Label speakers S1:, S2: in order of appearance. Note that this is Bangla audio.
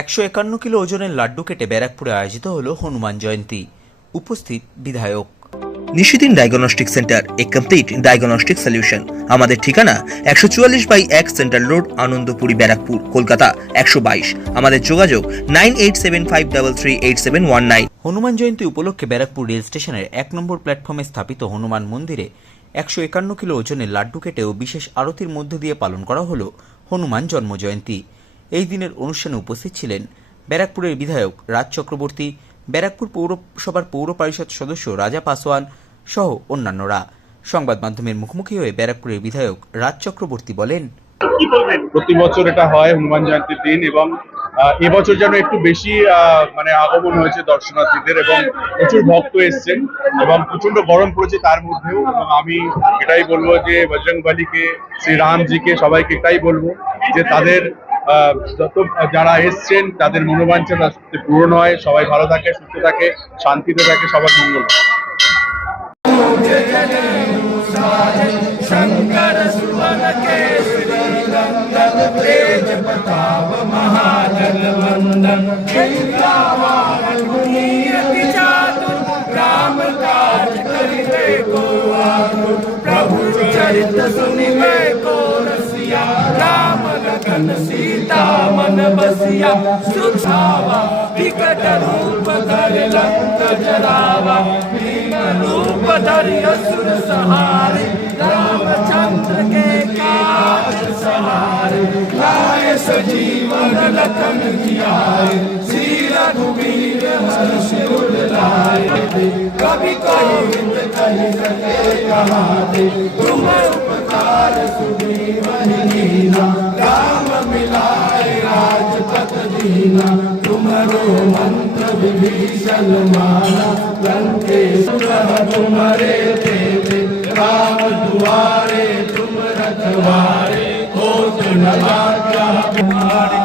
S1: একশো একান্ন কিলো ওজনের লাড্ডু কেটে ব্যারাকপুরে আয়োজিত হলো হনুমান জয়ন্তী। উপস্থিত বিধায়ক।
S2: নিশিদিন diagnostic centre a complete diagnostic solution আমাদের ঠিকানা একশো চুয়াল্লিশ বাই এক সেন্ট্রাল রোড আনন্দপুরি ব্যারাকপুর কলকাতা একশো বাইশ। আমাদের যোগাযোগ nine eight seven five double three eight seven one nine.
S1: Hanuman Jayanti উপলক্ষে ব্যারাকপুর রেল স্টেশনের এক নম্বর প্ল্যাটফর্মে স্থাপিত হনুমান মন্দিরে একশো একান্ন কিলো ওজনের লাড্ডু কেটেও বিশেষ আরতির মধ্য দিয়ে পালন করা হলো হনুমান জন্মজয়ন্তী। এই দিনের অনুষ্ঠানে উপস্থিত ছিলেন ব্যারাকপুরের বিধায়ক রাজ চক্রবর্তী ব্যারাকপুর পৌরসভার পৌর পরিষদ সদস্য রাজা পাসওয়ান সহ অন্যান্যরা। সংবাদ মাধ্যমের মুখোমুখি হয়ে ব্যারাকপুরের বিধায়ক রাজ চক্রবর্তী বলেন
S3: প্রতি বছর এটা হয় হনুমান জয়ন্তীর দিন এবং এবছর যেন একটু বেশি আহ, মানে আগমন হয়েছে দর্শনার্থীদের এবং প্রচুর ভক্ত এসছেন এবং প্রচণ্ড গরম পড়েছে তার মধ্যেও এবং আমি এটাই বলব যে বজরং বলিকে শ্রীরামজিকে সবাইকে এটাই বলব যে তাদের যত যারা এসছেন তাদের মনোবাঞ্ছা যাতে পূরণ হয় সবাই ভালো থাকে সুস্থ থাকে শান্তিতে থাকে সবার মঙ্গল হয়।
S4: शंकर सुवन केसरी नंदन तेज प्रताप महाजन वंदन विद्यावान गुणियति चातुर राम काज करिते को आतुर प्रभु चरित सुनिवे को रसिया राम लखन सीता मन बसिया सुखावा विकट रूप धरि लंक जरावा भीम रूप धरि असुर सहारे, रामचंद्र के काज सहारे, लाए सजीवन लखन जियाए लाए कभी कोई कही सके कहाते तुम उपकार लीला तुम्हारो मंत्र विभीषण माना लंके तुम्हारे देवे, राम द्वारे तुम रथवारे हो नला तुम्हारे